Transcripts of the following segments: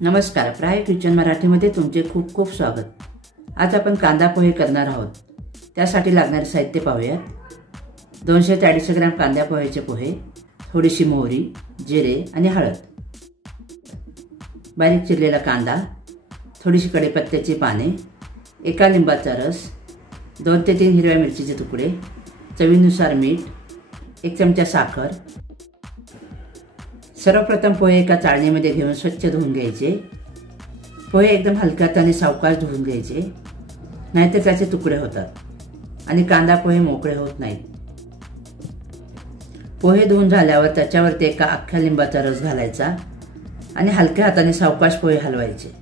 नमस्कार, प्राय किचन मराठीमध्ये तुमचे खूप खूप स्वागत। आज आपण कांदा पोहे करणार आहोत। त्यासाठी लागणारे साहित्य पाहूयात। 200 ते 250 ग्रॅम कांदा पोह्याचे पोहे, थोडीशी मोहरी, जिरे आणि हळद, बारीक चिरलेला कांदा, थोडीशी कढीपत्त्याची पाने, एका लिंबाचा रस, 2 ते 3 हिरव्या मिरचीचे तुकडे, चवीनुसार मीठ, 1 चमचा साखर। सर्वप्रथम पोहे एका चाळणीमध्ये घेऊन स्वच्छ धुवून घ्यायचे। पोहे एकदम हलक्या हाताने सावकाश धुवून घ्यायचे, नाहीतर त्याचे तुकडे होतात आणि कांदा पोहे मोकळे होत नाहीत। पोहे धुवून झाल्यावर त्याच्यावरती एका अख्ख्या लिंबाचा रस घालायचा आणि हलक्या हाताने सावकाश पोहे हलवायचे।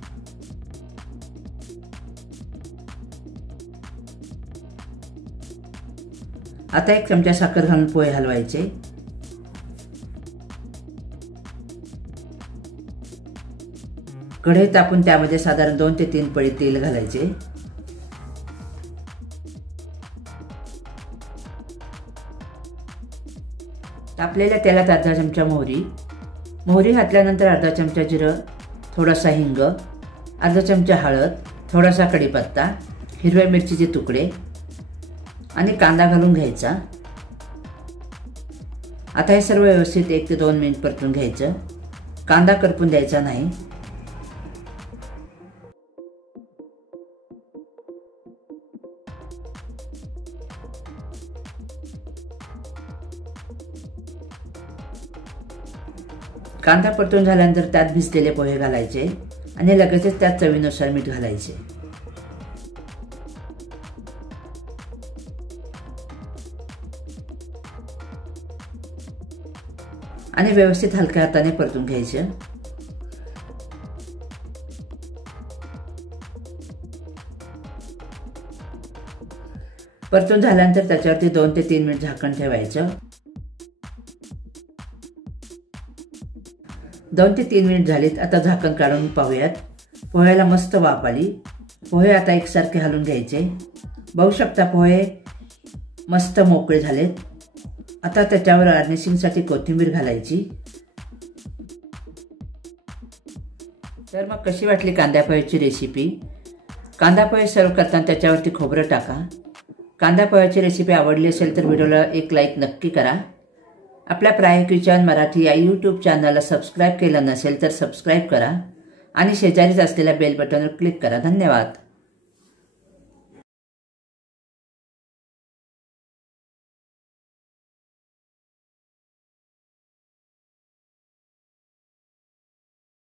आता 1 चमचा साखर घालून पोहे हलवायचे। कढई तापून त्यामध्ये साधारण 2 ते 3 पळी तेल घालायचे। तापलेल्या तेलात अर्धा चमचा मोहरी घातल्यानंतर अर्धा चमचा जिरं, थोडासा हिंग, अर्धा चमचा हळद, थोडासा कढीपत्ता, हिरव्या मिरचीचे तुकडे आणि कांदा घालून घ्यायचा। आता हे सर्व व्यवस्थित 1 ते 2 मिनिट परतून घ्यायचं। कांदा करपून द्यायचा नाही। कांदा परतून झाल्यानंतर त्यात भिजलेले पोहे घालायचे आणि लगेचच त्यात चवीनुसार मीठ घालायचे आणि व्यवस्थित हलक्या हाताने परतून घ्यायचे। परतून झाल्यानंतर त्याच्यावरती 2 ते 3 मिनिट झाकण ठेवायचं। 2 ते 3 मिनिट झालीत। आता झाकण काढून पाहूयात। पोह्याला मस्त वाफ आली। पोहे आता एकसारखे हलवून घ्यायचे। बघू शकता पोहे मस्त मोकळे झालेत। आता त्याच्यावर गार्निशिंगसाठी कोथिंबीर घालायची। तर मग कशी वाटली कांदा पोह्याची रेसिपी? कांदा पोहे सर्व करताना त्याच्यावरती खोबरं टाका। कांदा पोह्याची रेसिपी आवडली असेल तर व्हिडिओला एक लाईक नक्की करा। आपल्या प्राय किचन मराठी या यूट्यूब चॅनलला सबस्क्राईब केलं नसेल तर सबस्क्राईब करा आणि शेजारीच असलेल्या बेल बटनवर क्लिक करा। धन्यवाद।